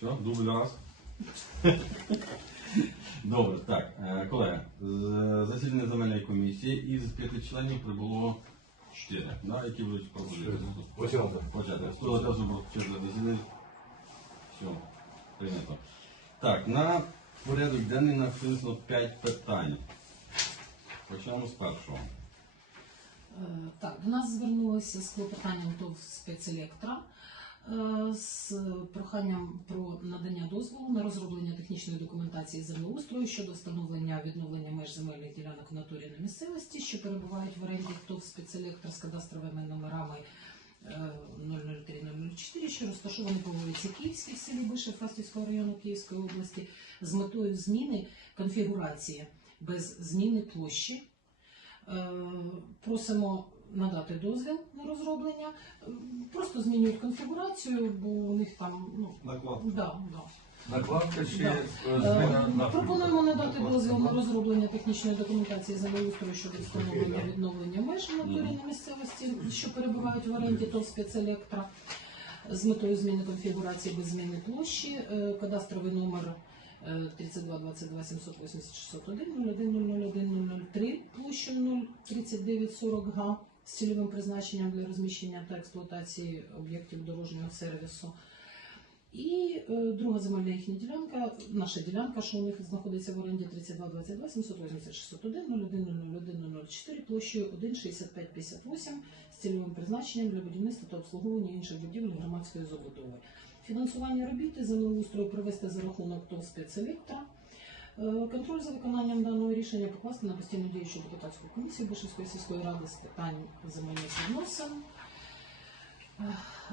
Що? Дубль раз. Добре, так. Колеги, з засідання земельної комісії із п'яти членів прибуло 4. Які будуть Почати. Початок. Все. Прийнято. Так, на порядок денний нахилено п'ять питань. Почнемо з першого. Так, до нас звернулися з клопотанням ТОВ спецелектора. З проханням про надання дозволу на розроблення технічної документації землеустрою щодо встановлення відновлення меж земельних ділянок в натурі на місцевості, що перебувають в оренді ТОВ «Спецелектор» з кадастровими номерами 003-004, що розташовані по вулиці Київській в селі Бишев Фастівського району Київської області, з метою зміни конфігурації без зміни площі, просимо. Надати дозвіл на розроблення, просто змінюють конфігурацію, бо у них там ну Накладка. Да, да. Накладка. чи да. uh, на Пропонуємо надати дозвіл на розроблення технічної документації за неустрою щодо встановлення відновлення меж на території на місцевості, що перебувають в оренді, то спецелектра з метою зміни конфігурації без зміни площі. Кадастровий номер 32 22 780 601 восімшесодиль площа 0 39 40 га з цільовим призначенням для розміщення та експлуатації об'єктів дорожнього сервісу. І е, друга земельна їхня ділянка, наша ділянка, що у них знаходиться в оренді 32-22-780-601-01-01-04 площою 1,6558 з цільовим призначенням для будівництва та обслуговування інших будівель громадської забудови. Фінансування робіт земельного устрою провести за рахунок ТОВ «Спецелектра». Контроль за виконанням даного рішення покласти на постійно діючу депутатську комісію Божьє сільської ради з питань земельних відносин,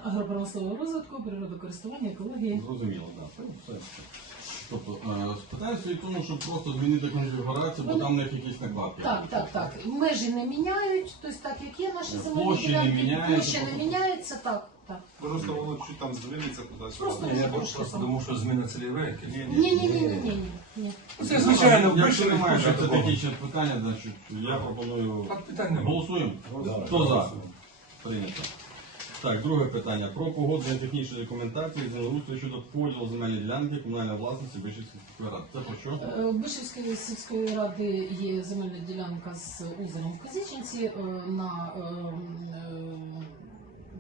агропромислового розвитку, природокористування, екології зрозуміло, так. Да. Тобто, питаються в тому, щоб просто змінити конфігурацію, бо Вон... там не якісь неба. Так, так, так. Межі не міняють, тобто так як є, наші земельні площі не міняються, так. Просто воно mm. що там зміниться кудись. Просто рада. не я просто, тому що зміниться ліве. Ні ні ні ні ні. ні, ні, ні, ні, ні. Це звичайно, якщо не має ще такі питання, значить, я пропоную. Так, питання. Голосуємо. Хто за? Прийнято. Так, друге питання. Про погодження технічної документації з нагрузки щодо поділу земельної ділянки комунальної власності Бишівської сільської ради. Це про що? Бишівської сільської ради є <'я> земельна ділянка з узором в Казіченці на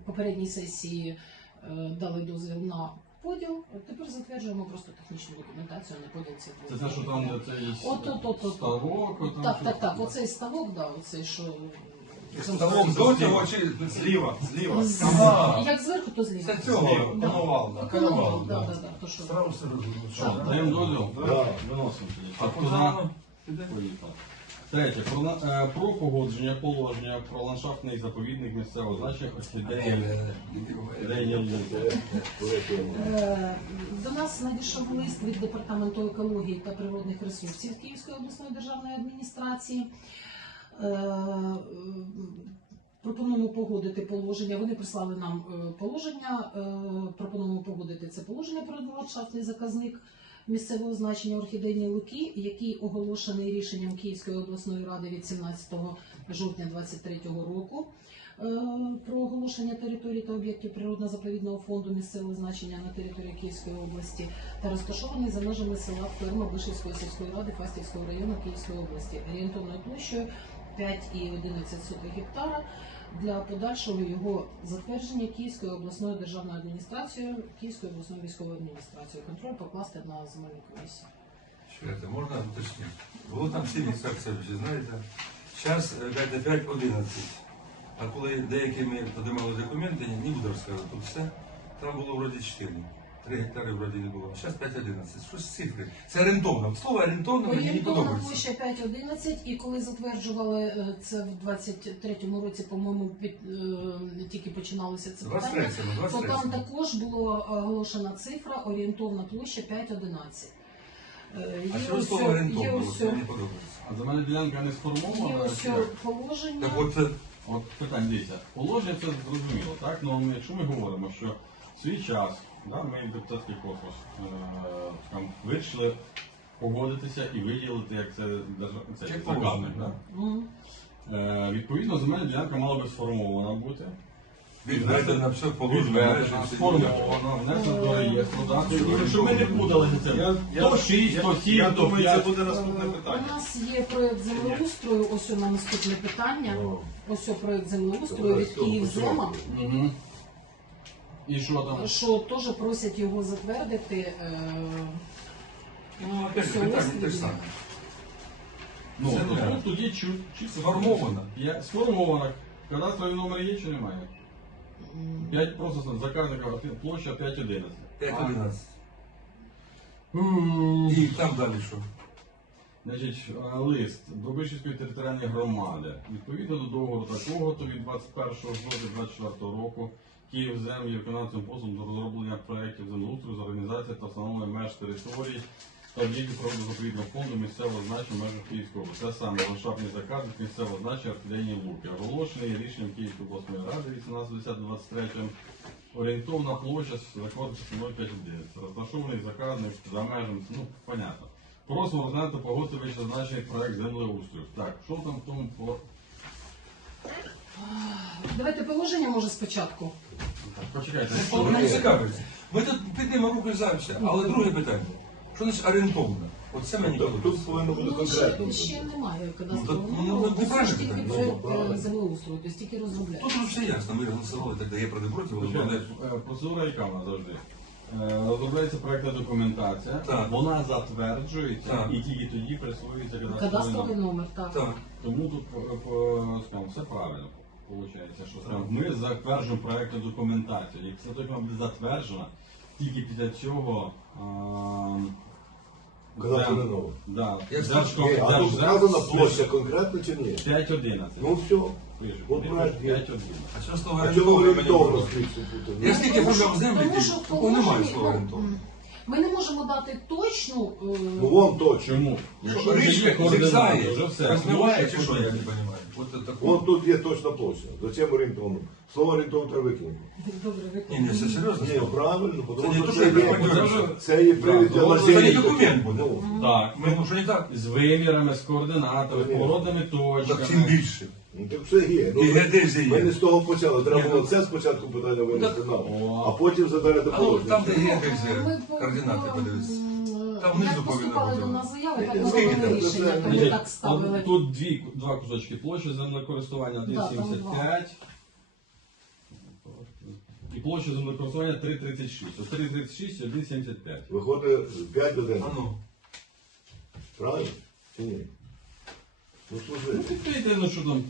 Попередній сесії дали дозвіл на поділ. А тепер затверджуємо просто технічну документацію на поділ цих Це те, що там цей, є... от, от, от, от, ставок, то от, так, так, так, так. Оцей ставок, да. цього що... чи зліва, зліва. зліва. З, а, як зверху, то зліва. Це цього канувал, канувал. Виносимо. А Третє про е, на... про погодження положення про ландшафтний заповідник місцевого значення значених до нас надійшов лист від департаменту екології та природних ресурсів Київської обласної державної адміністрації. Пропонуємо погодити положення. Вони прислали нам положення, пропонуємо погодити це положення про ландшафтний заказник місцевого значення орхідейні луки, який оголошений рішенням Київської обласної ради від 17 жовтня 2023 року про оголошення території та об'єктів природно заповідного фонду місцевого значення на території Київської області, та розташований за межами села Ферма Вишівської сільської ради Фастівського району Київської області орієнтовною площею 5,11 гектара. Для подальшого його затвердження Київською обласною державною адміністрацією, Київською обласною військовою адміністрацією, контроль покласти на земельні комісії. Що це, можна уточнити? Було там 70 вже знаєте, зараз 5-11. А коли деякі ми подавали документи, не розказати тут все. Там було вроді, 4. 3 гектари в родині було, а зараз 5.11. Що з цифри? Це орієнтовно. Слово орієнтовно, вирішені. Орієнтовна площа 5.11 і коли затверджували це в 23-му році, по-моєму, під... тільки починалося це 2. питання, то там також була оголошена цифра, орієнтовна площа 5.11. Е а, а за мене ділянка не сформована. Так от, от, от питання дійсно. Положення це зрозуміло, так? Якщо ну, ми, ми говоримо, що в свій час... Ми в депутатський Там вийшли погодитися і виділити, як це державний Відповідно, земельна ділянка мала би сформована бути. Відведена все подається, внесено до єсно. Якщо ми не будемо то 6, то сім, то це буде наступне питання. У нас є проєкт землеустрою, ось нас наступне питання. Ось проєкт землеустрою від Київ і що теж просять його затвердити? Е ну, сформовано. Я сформовано, кадастрові номери є, чи немає. Просто за кожен площа 5.11. 5.11. Ага. І там далі що. Значить, Лист Добичівської територіальної громади. Відповідно до договору такого, то від 21 жовтня 2024 року Київ взем є фінансовим послуг до розроблення проєктів землеустрою з організації та встановлення меж територій та об'єктів заповідного фонду місцевого значення межах Київського. Те саме ландшафтний заказ місцево Волочний, в ради, від місцевого значення Артемі Луки. Оголошений рішенням Київської обласної ради 1823. Орієнтовна площа рекордом 0,5 59. Розташований заказник за межами. Ну, понятно. Просимо взагалі погодитися на наш проєкт землеустрою. Так, що там в тому по... Давайте положення, може, спочатку? Так, почекайте. Це що не цікавиться. Ми тут підемо руку і займемося. Але не, друге не. питання. Що у нас орієнтовно? Оце мені тут. Питання. Тут ну, пократи, ще немає кадастрового. Не кажете тільки Це землеустрою. Тобто тільки розробляємо. Тут, тут все, все ясно. Ми його насилали, так дає протипроти. Процедура яка вона завжди? Робляється проєктна документація, так. вона затверджується так. і тільки тоді присвоюється кадастровий номер. Так. Так. Тому тут по -по все правильно, виходить, що ми затверджуємо проєктну документацію. Як це тільки буде затверджена, тільки після цього ем... Так. 5-11 прайш... я тьом... А, че, сто а сто я землі, тому тому що слово рятування? А немає орієнтовно буде? Ми не можемо дати точну. Э... Ну, то, Чому? не розумію. Вон тут є точна площа. За цим орієнтовно. Слово орієнтовно треба Ні, Це серйозно. не то, що це є привід. Так. ми так? З вимірами, з координатами, з породами більше ми, Ну так все є. Але, є. Ми не з того почали. Треба було це, спочатку питання воно. А потім задають допомоги. Там де є координати? Там як внизу повинна. Тут дві, два кусочки площі землекористування 2,75. Да, і площа землекористування 3,36. 3,36 і 1,75. Виходить 5 до 1. Правильно? Чи ні? Ну, типите, ну що там.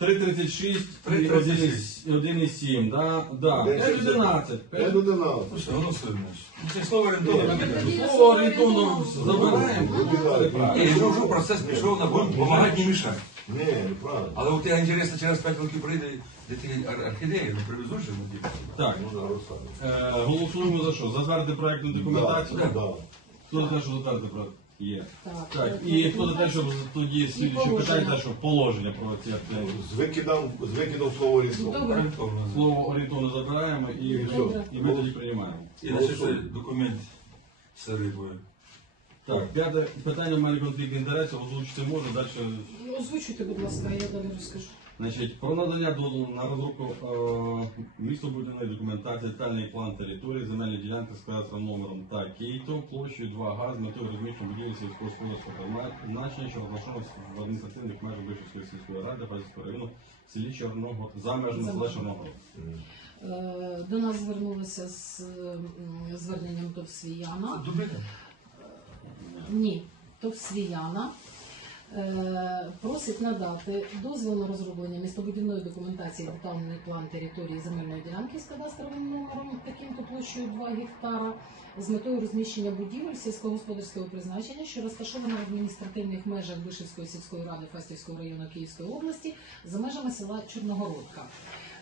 3.36, 33, 1,7, да, да. забираємо. Процес пішов на бомбу. не мешать. Ні, правильно. Але у тебе інтересно через 5 років прийде орхидеї, ну привезу же, на дитині. Так, голосуємо за що? Затвердити проєктну документацію. Хто знає, що за проєкт? Є. Yeah. Так, так і хто за те, щоб тоді слідче питання, те, що положення про це? Звикидав, з викидом слово орієнтовно. слово орієнтовно забираємо і ми тоді приймаємо. І на це документ буде. Так, п'яте питання має подібне індація, озвучити можна, далі. Ну, озвучуйте, будь ласка, я далі розкажу. Значить, Про надання на дорогу містобудівної документації, детальний план території, земельні ділянки з кадастровим номером та площею 2 га з метою розміщення будівлі сільського спору. значення, що в адміністративних межах Бишівської сільської ради політського району селі Чорного за межами. До нас звернулися з зверненням Товсвіяна. Добре? Ні, Товсвіяна. Просить надати дозвіл на розроблення містобудівної документації детальний план території земельної ділянки з кадастровим номером, таким то площою 2 гектара. З метою розміщення будівель сільськогосподарського призначення, що розташовано в адміністративних межах Вишевської сільської ради Фастівського району Київської області за межами села Чорногородка,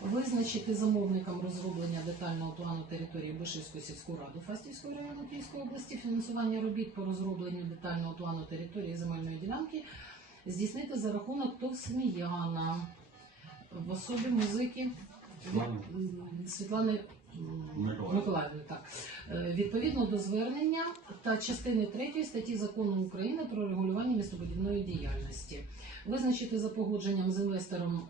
визначити замовникам розроблення детального плану території Вишевської сільської ради Фастівського району Київської області, фінансування робіт по розробленню детального плану території земельної ділянки, здійснити за рахунок ТОВ Сміяна в особі музики Світлани. Микола так. відповідно до звернення та частини 3 статті закону України про регулювання містобудівної діяльності, визначити за погодженням з інвестором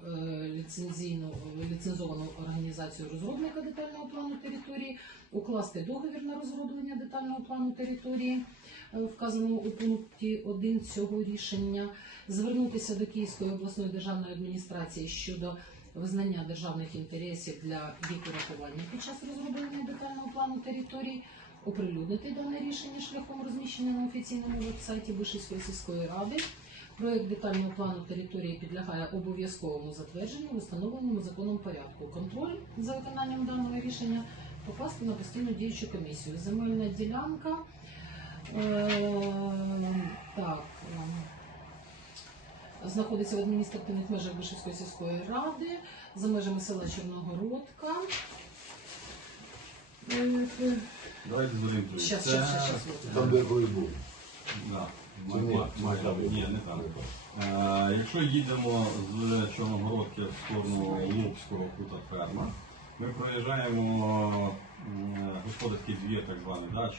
ліцензовану організацію розробника детального плану території, укласти договір на розроблення детального плану території, вказаному у пункті 1 цього рішення, звернутися до Київської обласної державної адміністрації щодо. Визнання державних інтересів для урахування під час розроблення детального плану територій, оприлюднити дане рішення шляхом розміщення на офіційному веб-сайті сільської ради. Проєкт детального плану території підлягає обов'язковому затвердженню, в установленому законом порядку. Контроль за виконанням даного рішення попасти на постійну діючу комісію. Земельна ділянка. Е знаходиться в адміністративних межах Мишельської сільської ради, за межами села Чорногородка. Там там да. Якщо їдемо з Чорногородки в сторону Лопського кута Ферма. Ми проїжджаємо господарські дві так звані, да?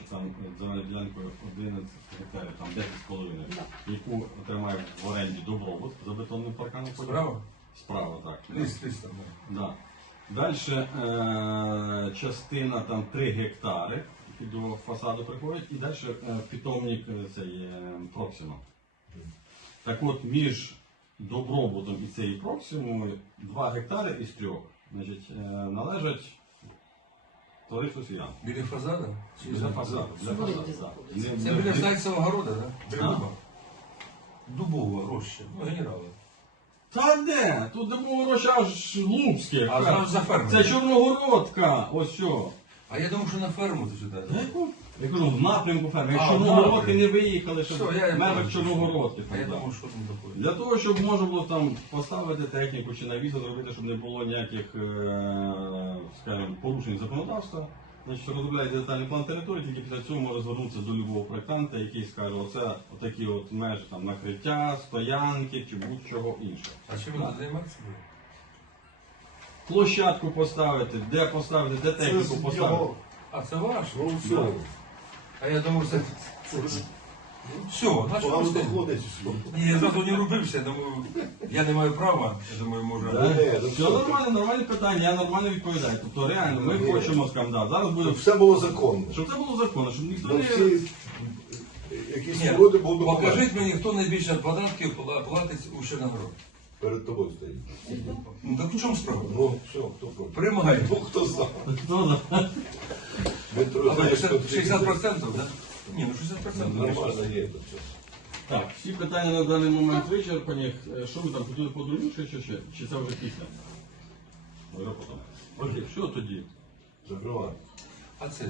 ділянкою 11 гектарів, там 10,5, яку отримає в оренді добробут за бетонним парканом. Справа, Справа, так. Ріст, так. Ріст, ріст. да. Лист, лист, так? Далі частина там 3 гектари, які до фасаду приходять, і далі питомник е- Проксима. Так от між добробутом і цією проксимою 2 гектари із 3. Значить, належать той шусі Біля фазада? біля фазада. Біля фазада. Субарі, Це біля файл біля... цього огорода, так? Да? Дуба. Дубова роща. ну, генералу. Та де? Тут Дубова роща аж Луцьке. А аж за ферму, Це не? чорногородка. Ось що. А я думав, що на ферму так? Я кажу, в напрямку ферми, якщо нового роки не виїхали, щоб що в там Чорногородки. Для того, щоб можна було там поставити техніку чи на зробити, щоб не було ніяких е, скажімо, порушень законодавства, значить розробляє детальний план території, тільки після цього може звернутися до будь-якого який скаже, оце отакі от межі там, накриття, стоянки чи будь-чого інше. А чим да? ви займатись будете? Площадку поставити, де поставити, де а техніку це, поставити. Його, а це ваш? А я думаю, що все, це... Все, наче пустить. Що... Ні, я не рубився, я думаю, я не маю права, я думаю, може. Да, все, все нормально, нормальне питання, я нормально відповідаю. Тобто реально, ми хочемо скандал. Зараз буде... Щоб все було законно. Щоб все було законно, щоб ніхто Но не... Всі... Якісь Ні, покажіть був. мені, хто найбільше податків платить у Шенгроді. Перед тобою стоїть. Ну, так в чому справа? Ну, все, ну, хто про. Приймай. Хто знав? <сё 60%, так? Ні, ну 60%. Нормально є тут все. Так, всі питання на даний момент вичерпані. Що ви там, хотіли подурили, чи Чи це вже після? Ну я потім. Окей, що тоді? це?